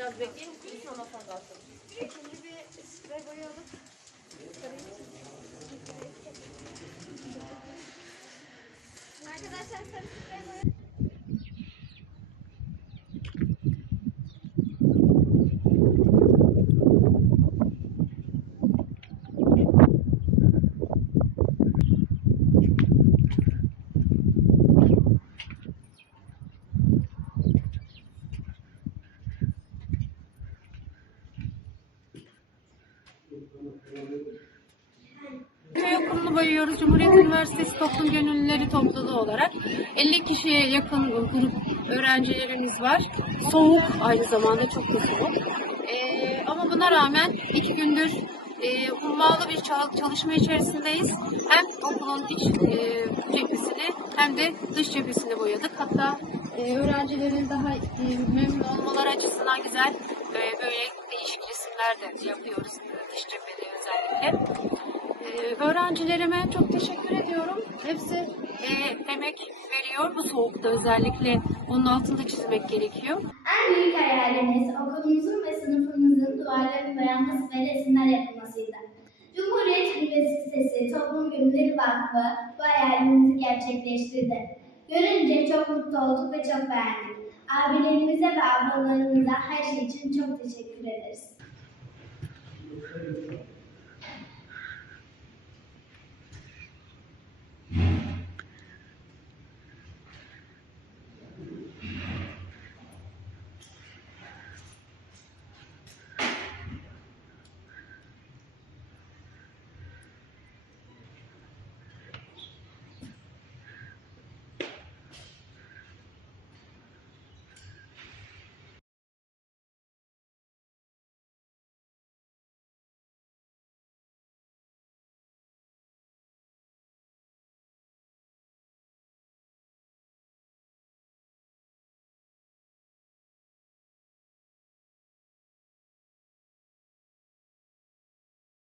Biraz bekleyelim kurusun şey ondan sonra. Şimdi bir sprey boyu alıp Arkadaşlar sarı Köy okulunu boyuyoruz. Cumhuriyet Üniversitesi Toplum Gönüllüleri topluluğu olarak 50 kişiye yakın grup öğrencilerimiz var. Soğuk aynı zamanda çok da soğuk. Ee, ama buna rağmen iki gündür e, hummalı bir çal- çalışma içerisindeyiz. Hem okulun iç e, cephesini hem de dış cephesini boyadık. Hatta e, öğrencilerin daha e, memnun olmaları açısından güzel e, böyle değişik resimler de yapıyoruz özellikle. Ee, öğrencilerime çok teşekkür ediyorum. Hepsi e, emek veriyor. Bu soğukta özellikle onun altında çizmek gerekiyor. En büyük hayalimiz okulumuzun ve sınıfımızın duvarlarının boyanması ve resimler yapılmasıydı. Cumhuriyet Üniversitesi Toplum Gönülleri Vakfı bu hayalimizi gerçekleştirdi. Görünce çok mutlu olduk ve çok beğendik. Abilerimize ve ablalarımıza her şey için çok teşekkür ederiz.